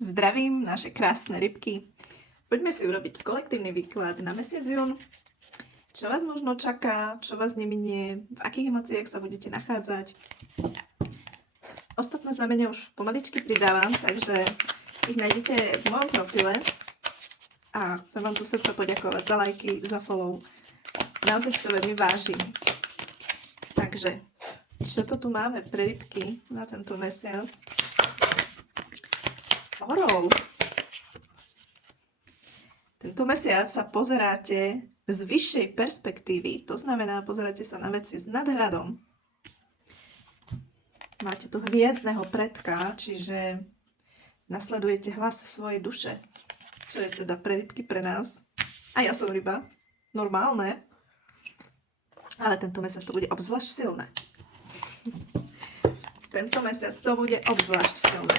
Zdravím naše krásne rybky. Poďme si urobiť kolektívny výklad na mesiac jún. Čo vás možno čaká, čo vás neminie, v akých emóciách sa budete nachádzať. Ostatné znamenia už pomaličky pridávam, takže ich nájdete v mojom profile. A chcem vám zo srdca poďakovať za lajky, za follow. Naozaj si to veľmi vážim. Takže, čo to tu máme pre rybky na tento mesiac? Orol. Tento mesiac sa pozeráte z vyššej perspektívy, to znamená, pozeráte sa na veci s nadhľadom. Máte tu hviezdneho predka, čiže nasledujete hlas svojej duše, čo je teda pre rybky, pre nás. A ja som ryba, normálne, ale tento mesiac to bude obzvlášť silné. Tento mesiac to bude obzvlášť silné.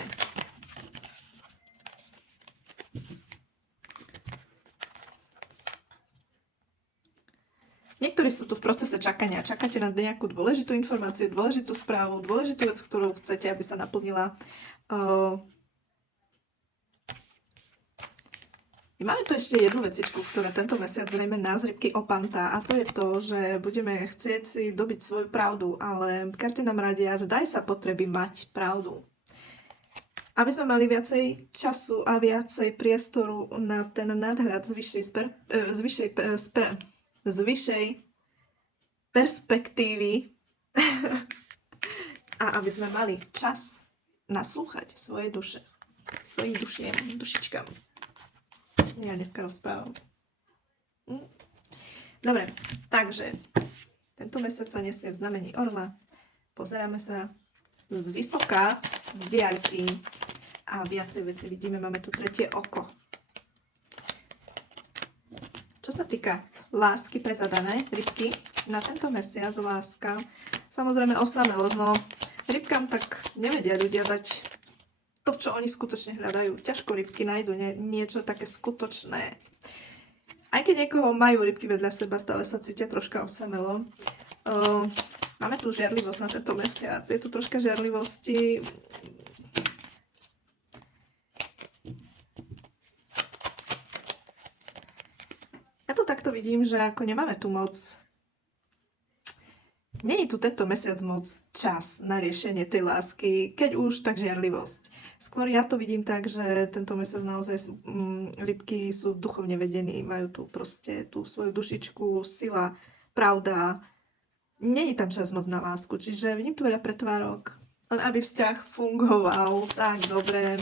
Niektorí sú tu v procese čakania. Čakáte na nejakú dôležitú informáciu, dôležitú správu, dôležitú vec, ktorú chcete, aby sa naplnila. Máme tu ešte jednu vecičku, ktorá tento mesiac zrejme nás rybky opantá, a to je to, že budeme chcieť si dobiť svoju pravdu, ale karty nám radia, vzdaj sa potreby mať pravdu. Aby sme mali viacej času a viacej priestoru na ten nadhľad z vyššej perspektívy a aby sme mali čas naslúchať svoje duše, svojim dušičkám. Ja dneska rozprávam. Dobre, takže tento mesiac sa nesie v znamení orla. Pozeráme sa z vysoká, z diaľky a viacej veci vidíme. Máme tu tretie oko. Čo sa týka lásky pre zadané rybky, na tento mesiac láska, samozrejme osamelosť, no rybkám tak nevedia ľudia dať to, čo oni skutočne hľadajú. Ťažko rybky nájdu niečo také skutočné. Aj keď niekoho majú rybky vedľa seba, stále sa cítia troška osamelo. Máme tu žiarlivosť na tento mesiac. Je tu troška žiarlivosti. Ja to takto vidím, že ako nemáme tu moc. Nie je tu tento mesiac moc čas na riešenie tej lásky, keď už, tak žiarlivosť. Skôr ja to vidím tak, že tento mesiac naozaj rybky sú duchovne vedení, majú tu proste tú svoju dušičku, sila, pravda. Nie je tam čas moc na lásku, čiže vidím tu veľa pretvárok. Len aby vzťah fungoval tak dobre,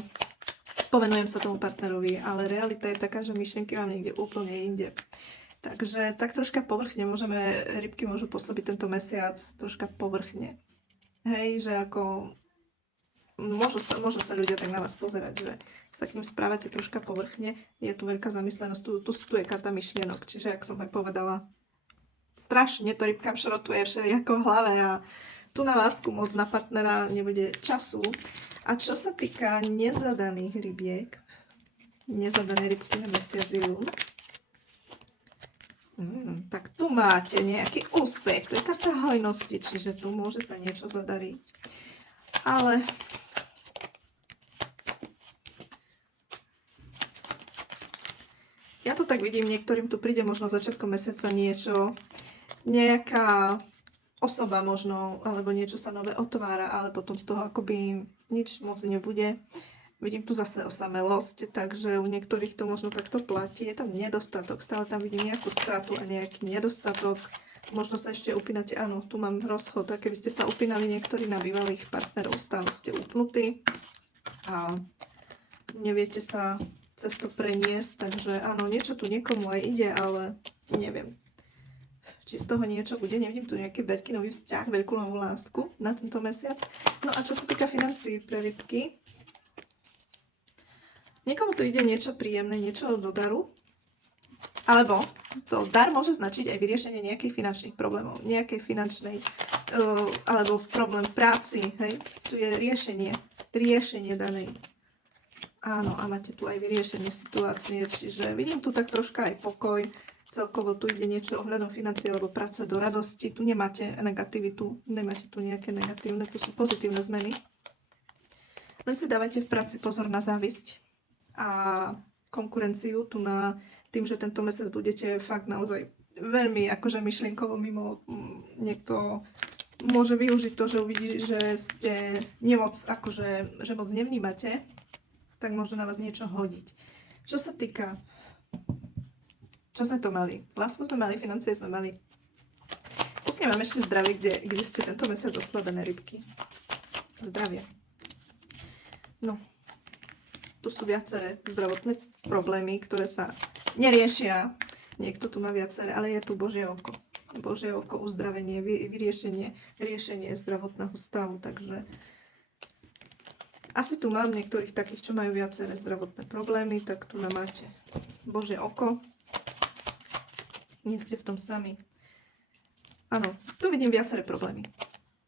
povenujem sa tomu partnerovi, ale realita je taká, že myšlienky mám niekde úplne inde. Takže tak troška povrchne rybky môžu pôsobiť tento mesiac troška povrchne. Hej, že ako môžu sa ľudia tak na vás pozerať, že sa k ním správate troška povrchne. Je tu veľká zamyslenosť, tu je karta myšlienok, čiže ako som aj povedala, strašne to rybkám šrotuje všelijako v hlave a tu na lásku moc na partnera nebude času. A čo sa týka nezadaných rybiek, nezadané rybky na mesiac jún, tak tu máte nejaký úspech. To je karta hojnosti, čiže tu môže sa niečo zadariť. Ale ja to tak vidím, niektorým tu príde možno začiatkom mesiaca niečo, nejaká osoba možno, alebo niečo sa nové otvára, ale potom z toho akoby nič moc nebude. Vidím tu zase osamelosť, takže u niektorých to možno takto platí. Je tam nedostatok, stále tam vidím nejakú stratu a nejaký nedostatok. Možno sa ešte upínate, áno, tu mám rozchod, a keby ste sa upínali niektorí na bývalých partnerov, stále ste upnutí a neviete sa cez to preniesť, takže áno, niečo tu niekomu aj ide, ale neviem, či z toho niečo bude. Nevidím tu nejaký veľký nový vzťah, veľkú novú lásku na tento mesiac. No a čo sa týka financií pre rybky, niekomu tu ide niečo príjemné, niečo do daru. Alebo to dar môže značiť aj vyriešenie nejakých finančných problémov, nejakej finančnej, alebo problém v práci. Hej? Tu je riešenie danej. Áno, a máte tu aj vyriešenie situácie, čiže vidím tu tak troška aj pokoj. Celkovo tu ide niečo ohľadom financií alebo práce do radosti. Tu nemáte negativitu, nemáte tu nejaké negatívne, tu sú pozitívne zmeny. Len si dávajte v práci pozor na závisť. a konkurenciu tu na tým, že tento mesiac budete fakt naozaj veľmi akože myšlienkovo mimo. Niekto môže využiť to, že uvidí, že ste nemoc, akože, že moc nevnímate, tak môže na vás niečo hodiť. Čo sa týka, čo sme to mali? Lásku sme mali, financie sme mali. Kúkne mám ešte zdravie, kde ste tento mesiac oslabené rybky. Zdravie. No, tu sú viaceré zdravotné problémy, ktoré sa neriešia. Niekto tu má viaceré, ale je tu Božie oko. Božie oko, uzdravenie, riešenie zdravotného stavu, takže asi tu mám niektorých takých, čo majú viaceré zdravotné problémy, tak tu nám máte Božie oko. Nie ste v tom sami. Áno, tu vidím viaceré problémy.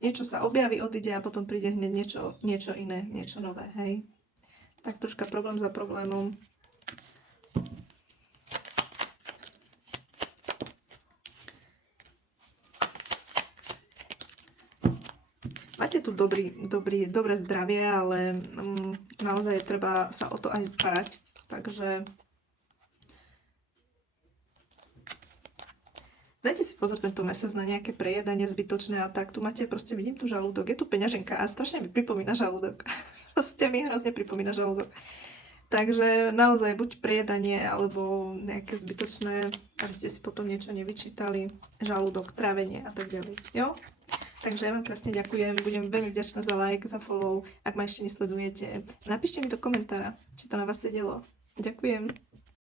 Niečo sa objaví, odíde a potom príde hneď niečo iné, niečo nové, hej. Tak troška problém za problémom. Máte tu dobré zdravie, ale naozaj je treba sa o to aj starať. Takže dajte si pozor tento mesiac na nejaké prejedanie zbytočné a tak. Tu máte, proste vidím tu žalúdok, je tu peňaženka a strašne mi pripomína žalúdok. Proste mi hrozne pripomína žalúdok. Takže naozaj buď prejedanie alebo nejaké zbytočné, aby ste si potom niečo nevyčítali, žalúdok, trávenie a tak ďalej. Jo? Takže ja vám krásne ďakujem, budem veľmi vďačná za like, za follow, ak ma ešte nesledujete. Napíšte mi do komentára, či to na vás sedelo. Ďakujem.